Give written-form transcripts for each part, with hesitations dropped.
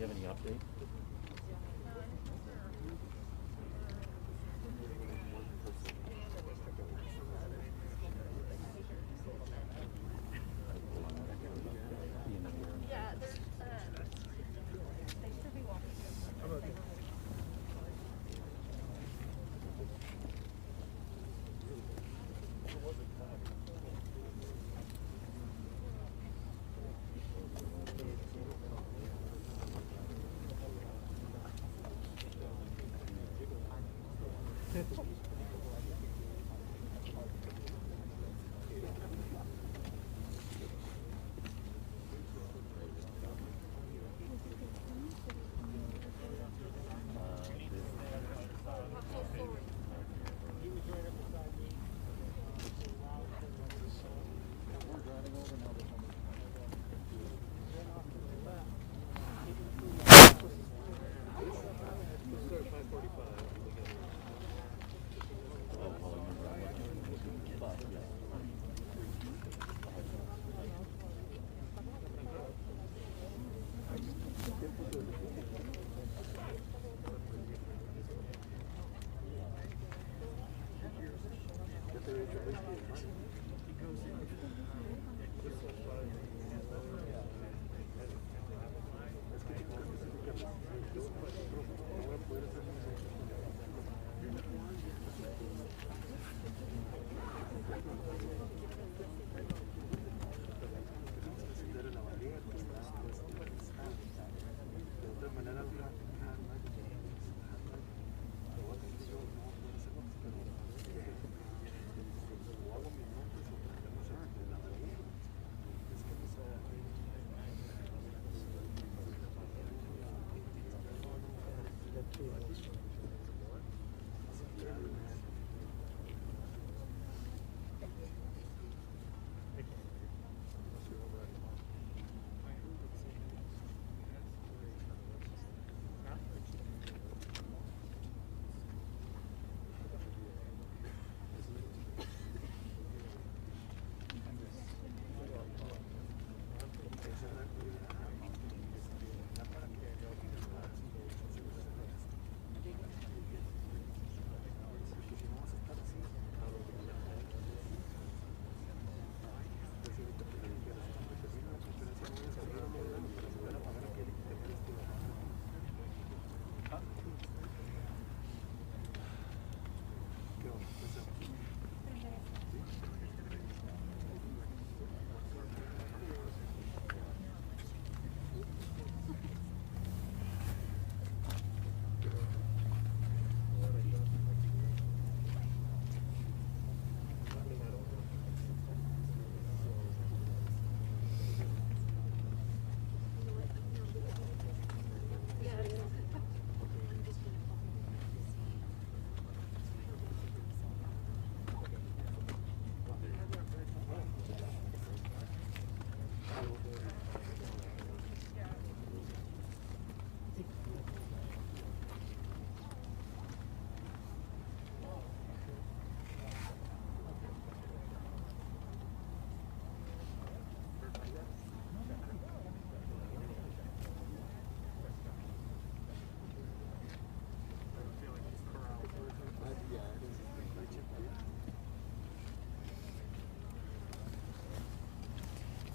you have any update?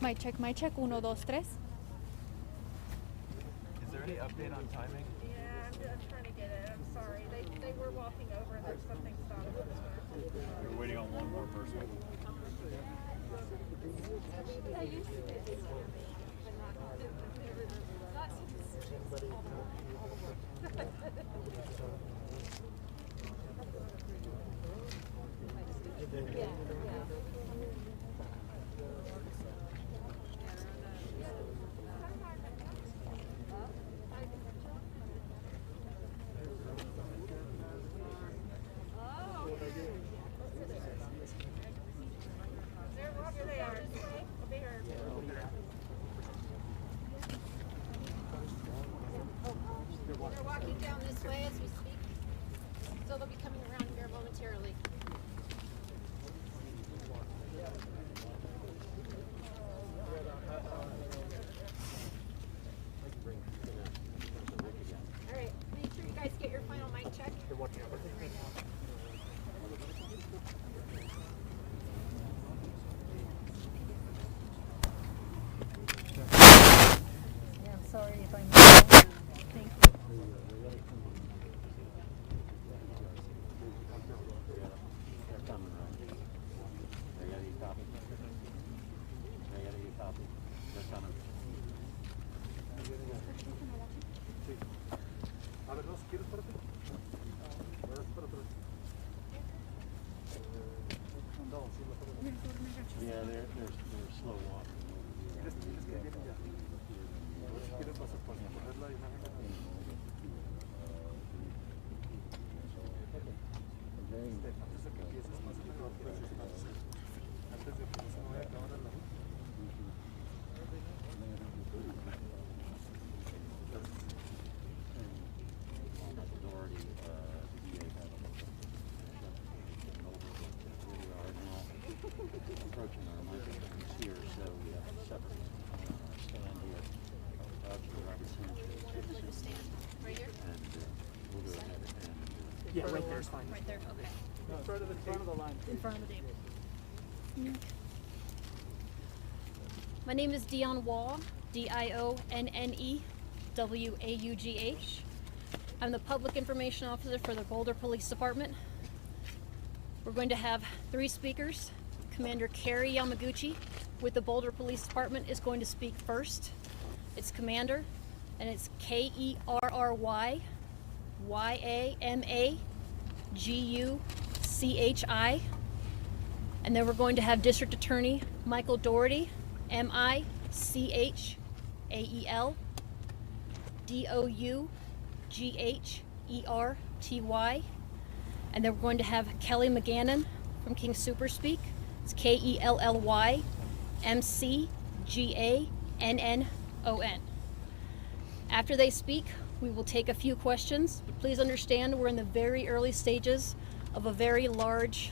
Mic check, uno, dos, tres. Is there any update on timing? Yeah, I'm trying to get it. I'm sorry. They were walking over and there's something stopped them. We're waiting on one more person. Here they are. Over here. Okay. In front of the line. In front of the table. My name is Dion Wall, DIONNEWAUGH. I'm the Public Information Officer for the Boulder Police Department. We're going to have 3 speakers. Commander Kerry Yamaguchi with the Boulder Police Department is going to speak first. It's Commander, and it's KERRYAMAGUCHI. And then we're going to have District Attorney Michael Dougherty, MICHAEL DOUGHERTY. And then we're going to have Kelly McGannon from King Soopers speak. It's KELLYMCGANNON. After they speak, we will take a few questions. But please understand we're in the very early stages of a very large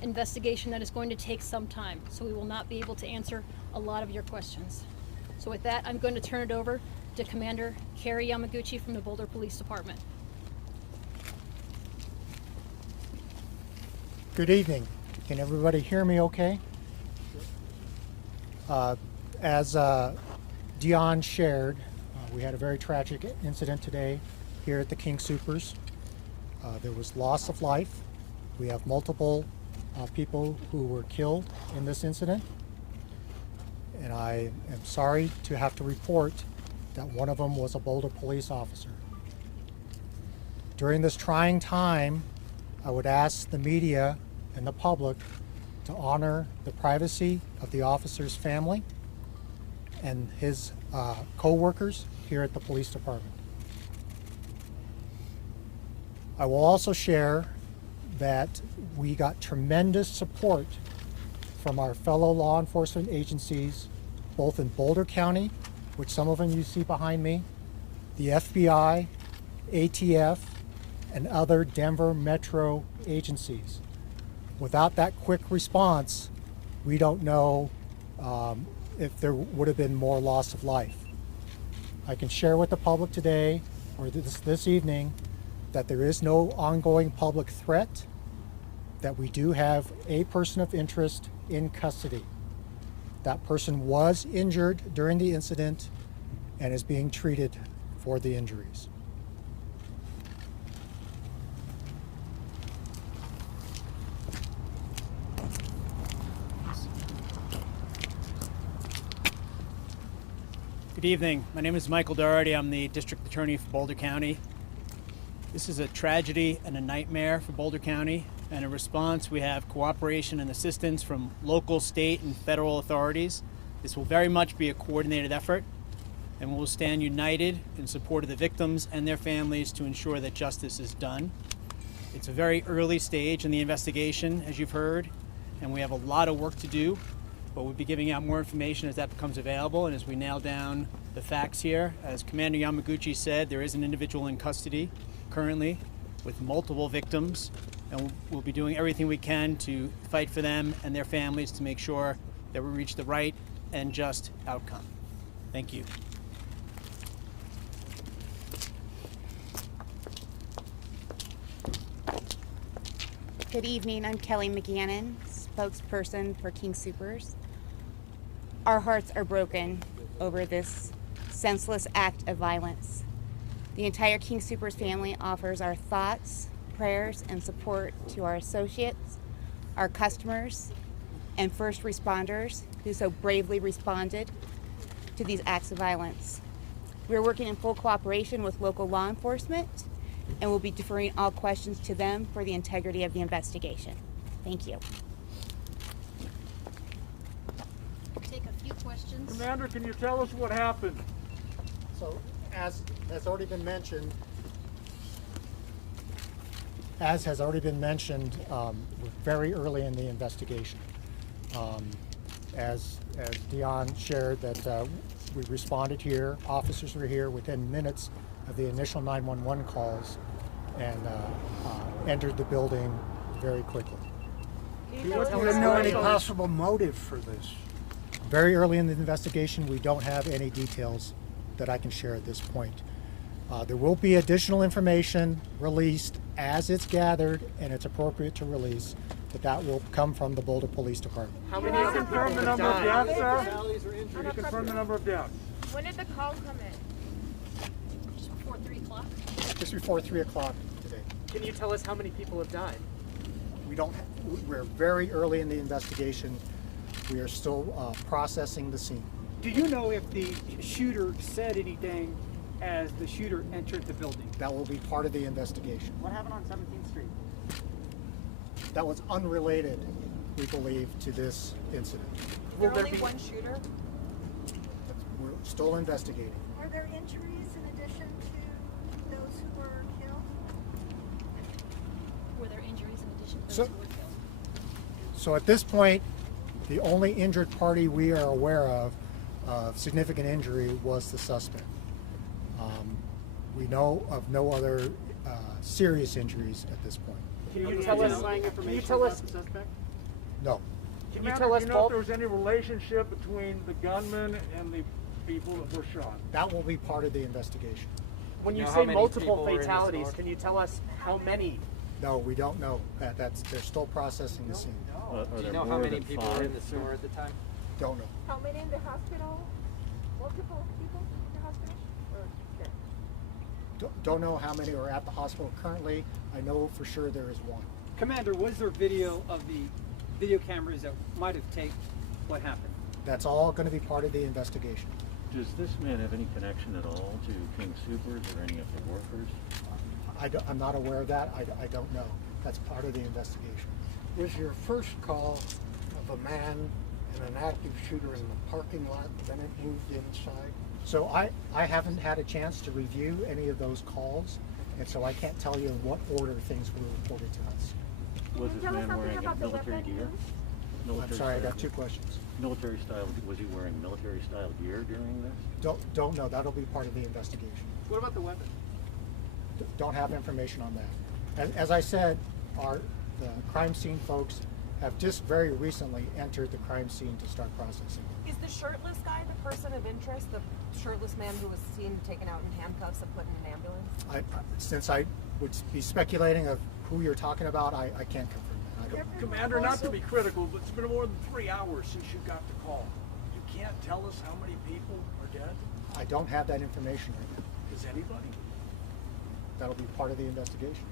investigation that is going to take some time. So we will not be able to answer a lot of your questions. So with that, I'm going to turn it over to Commander Kerry Yamaguchi from the Boulder Police Department. Good evening. Can everybody hear me okay? As Dion shared, we had a very tragic incident today here at the King Soopers. There was loss of life. We have multiple people who were killed in this incident. And I am sorry to have to report that one of them was a Boulder police officer. During this trying time, I would ask the media and the public to honor the privacy of the officer's family and his co-workers here at the police department. I will also share that we got tremendous support from our fellow law enforcement agencies, both in Boulder County, which some of them you see behind me, the FBI, ATF, and other Denver metro agencies. Without that quick response, we don't know if there would have been more loss of life. I can share with the public today, or this evening, that there is no ongoing public threat, that we do have a person of interest in custody. That person was injured during the incident and is being treated for the injuries. Good evening. My name is Michael Dougherty. I'm the District Attorney for Boulder County. This is a tragedy and a nightmare for Boulder County, and in response we have cooperation and assistance from local, state, and federal authorities. This will very much be a coordinated effort, and we will stand united in support of the victims and their families to ensure that justice is done. It's a very early stage in the investigation, as you've heard, and we have a lot of work to do. But we'll be giving out more information as that becomes available and as we nail down the facts here. As Commander Yamaguchi said, there is an individual in custody currently with multiple victims, and we'll be doing everything we can to fight for them and their families to make sure that we reach the right and just outcome. Thank you. Good evening, I'm Kelly McGannon, spokesperson for King Soopers. Our hearts are broken over this senseless act of violence. The entire King Soopers family offers our thoughts, prayers, and support to our associates, our customers, and first responders who so bravely responded to these acts of violence. We're working in full cooperation with local law enforcement and will be deferring all questions to them for the integrity of the investigation. Thank you. Take a few questions. Commander, can you tell us what happened? So, as has already been mentioned, we're very early in the investigation. As Dion shared, that we responded here, officers were here within minutes of the initial 911 calls and entered the building very quickly. Do you know any possible motive for this? Very early in the investigation, we don't have any details that I can share at this point. There will be additional information released as it's gathered and it's appropriate to release, but that will come from the Boulder Police Department. How many Can you confirm the number of deaths, sir? Can you confirm the number of deaths? When did the call come in? Just before 3 o'clock. Just before 3 o'clock today. Can you tell us how many people have died? We're very early in the investigation. We are still processing the scene. Do you know if the shooter said anything as the shooter entered the building? That will be part of the investigation. What happened on 17th Street? That was unrelated, we believe, to this incident. Will there only be one shooter? We're still investigating. Are there injuries in addition to those who were killed? Were there injuries in addition to those So- who were killed? So at this point, the only injured party we are aware of significant injury was the suspect. We know of no other serious injuries at this point. Can you tell us? Can you tell us? No. Can you tell us, Paul, if there was any relationship between the gunman and the people that were shot? That will be part of the investigation. When you know how say many multiple people were in the fatalities, store? can you tell us how many? No, we don't know. They're still processing the scene. Do you know how many people were in the store at the time? Don't know. How many in the hospital? Multiple people in the hospital? Or dead? Don't know how many are at the hospital currently. I know for sure there is one. Commander, was there video of the video cameras that might have taped what happened? That's all going to be part of the investigation. Does this man have any connection at all to King Soopers or any of the workers? I'm not aware of that. I don't know. That's part of the investigation. Was your first call of a man and an active shooter in the parking lot, then it moved inside? So I haven't had a chance to review any of those calls, and so I can't tell you in what order things were reported to us. Was this man wearing a military gear? I'm sorry, I got two questions. Military style, was he wearing military style gear during this? Don't know. That'll be part of the investigation. What about the weapon? Don't have information on that. As I said, the crime scene folks have just very recently entered the crime scene to start processing. Is the shirtless guy the person of interest? The shirtless man who was seen taken out in handcuffs and put in an ambulance? Since I would be speculating of who you're talking about, I can't confirm that. Commander, not to be critical, but it's been more than 3 hours since you got the call. You can't tell us how many people are dead? I don't have that information right now. Does anybody? That'll be part of the investigation.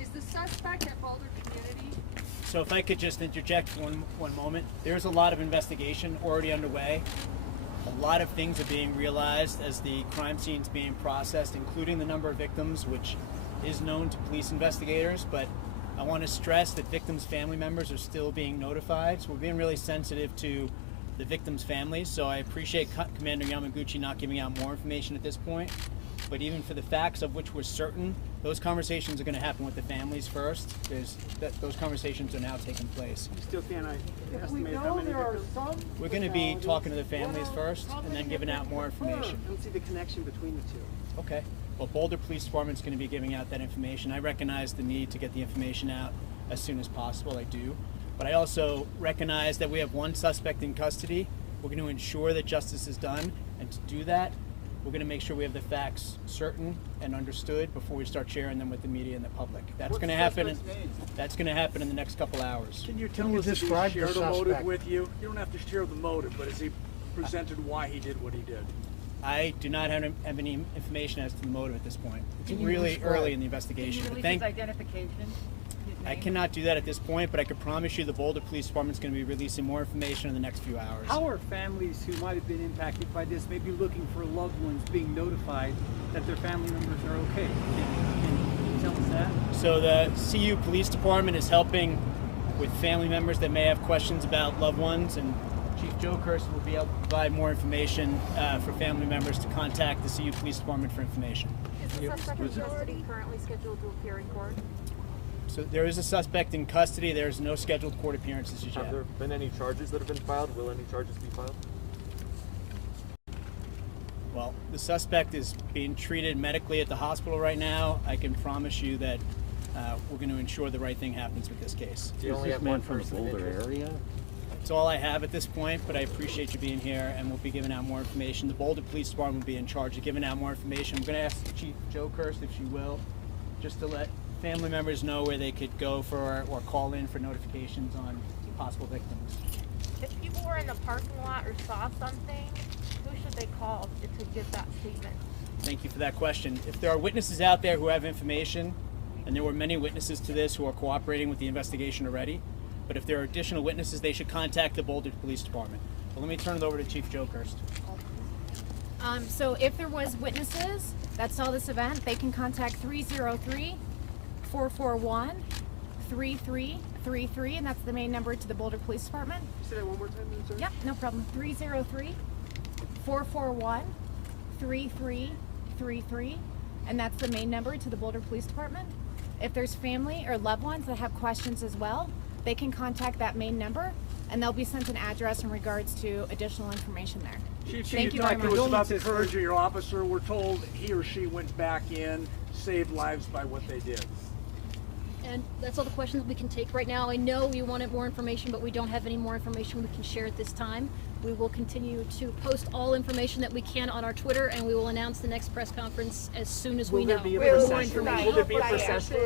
Is the suspect at Boulder Community? So if I could just interject one moment. There's a lot of investigation already underway. A lot of things are being realized as the crime scene's being processed, including the number of victims, which is known to police investigators, but I want to stress that victims' family members are still being notified, so we're being really sensitive to the victims' families. So I appreciate Commander Yamaguchi not giving out more information at this point, but even for the facts of which we're certain, those conversations are going to happen with the families first. Those conversations are now taking place. You still can't estimate how many victims? We're going to be talking to the families first and then giving out more information. I don't see the connection between the two. Okay. Well, Boulder Police Department's going to be giving out that information. I recognize the need to get the information out as soon as possible. I do. But I also recognize that we have one suspect in custody. We're going to ensure that justice is done. And to do that, we're going to make sure we have the facts certain and understood before we start sharing them with the media and the public. That's going to happen. That's going to happen in the next couple hours. Can you tell Can you us if he describe the shared a motive suspect? with you? You don't have to share the motive, but has he presented why he did what he did? I do not have any information as to the motive at this point. It's Can you really describe- early in the investigation. But identification? I cannot do that at this point, but I can promise you the Boulder Police Department is going to be releasing more information in the next few hours. How are families who might have been impacted by this maybe looking for loved ones being notified that their family members are okay? Can you tell us that? So the CU Police Department is helping with family members that may have questions about loved ones, and Chief Joe Kirsten will be able to provide more information for family members to contact the CU Police Department for information. Is the suspect in custody currently scheduled to appear in court? So there is a suspect in custody. There's no scheduled court appearances as yet. Have there been any charges that have been filed? Will any charges be filed? Well, the suspect is being treated medically at the hospital right now. I can promise you that we're going to ensure the right thing happens with this case. Do you Is only this have man one from the person of Boulder interest? area? It's all I have at this point, but I appreciate you being here, and we'll be giving out more information. The Boulder Police Department will be in charge of giving out more information. I'm going to ask Chief Joe Kirst, if she will, just to let family members know where they could go for or call in for notifications on possible victims. If people were in the parking lot or saw something, who should they call to give that statement? Thank you for that question. If there are witnesses out there who have information, and there were many witnesses to this who are cooperating with the investigation already, but if there are additional witnesses, they should contact the Boulder Police Department. But let me turn it over to Chief Joe Kirst. So if there was witnesses that saw this event, they can contact 303-441-3333, and that's the main number to the Boulder Police Department. Say that one more time, sir. Yep, no problem. 303-441-3333, and that's the main number to the Boulder Police Department. If there's family or loved ones that have questions as well, they can contact that main number, and they'll be sent an address in regards to additional information there. Chief, Thank you you very talked to us much. about the courage of your officer. We're told he or she went back in, saved lives by what they did. And that's all the questions we can take right now. I know you wanted more information, but we don't have any more information we can share at this time. We will continue to post all information that we can on our Twitter, and we will announce the next press conference as soon as we know. Will Will there be a procession?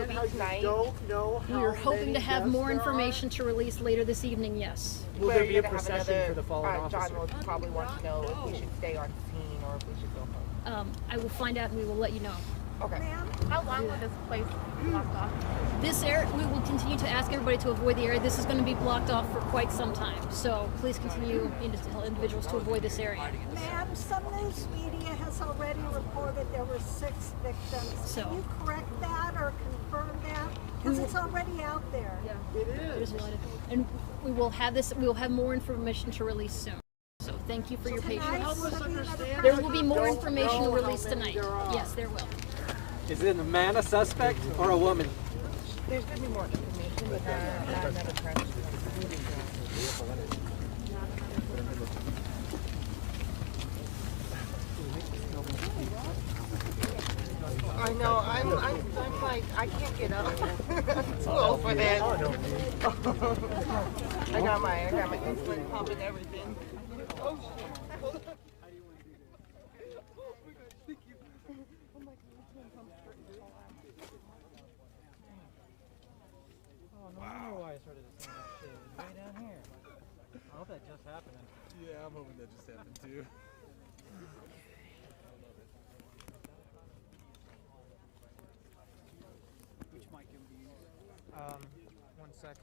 We are hoping to have more information to release later this evening, yes. Will there be a procession for the fallen officer? John will probably want to know if we should stay on scene or if we should go home. I will find out and we will let you know. Okay. How long will this place be blocked off? This area, we will continue to ask everybody to avoid the area. This is going to be blocked off for quite some time. So please continue to tell individuals to avoid this area. Ma'am, some news media has already reported there were 6 victims. So, can you correct that or confirm that? Because it's already out there. Yeah, it is. And we will have this. We will have more information to release soon. So thank you for your patience. There will be more information released tonight. Yes, there will. Is it a man a suspect or a woman? There's going to be more information, but not another press. I know, I'm like, I can't get up. I'm too old for that. I got my insulin pump and everything. Oh, I why I started to sound like shit. Way down here. I hope that just happened. Yeah, I'm hoping that just happened too. Which mic can we use? 1 sec.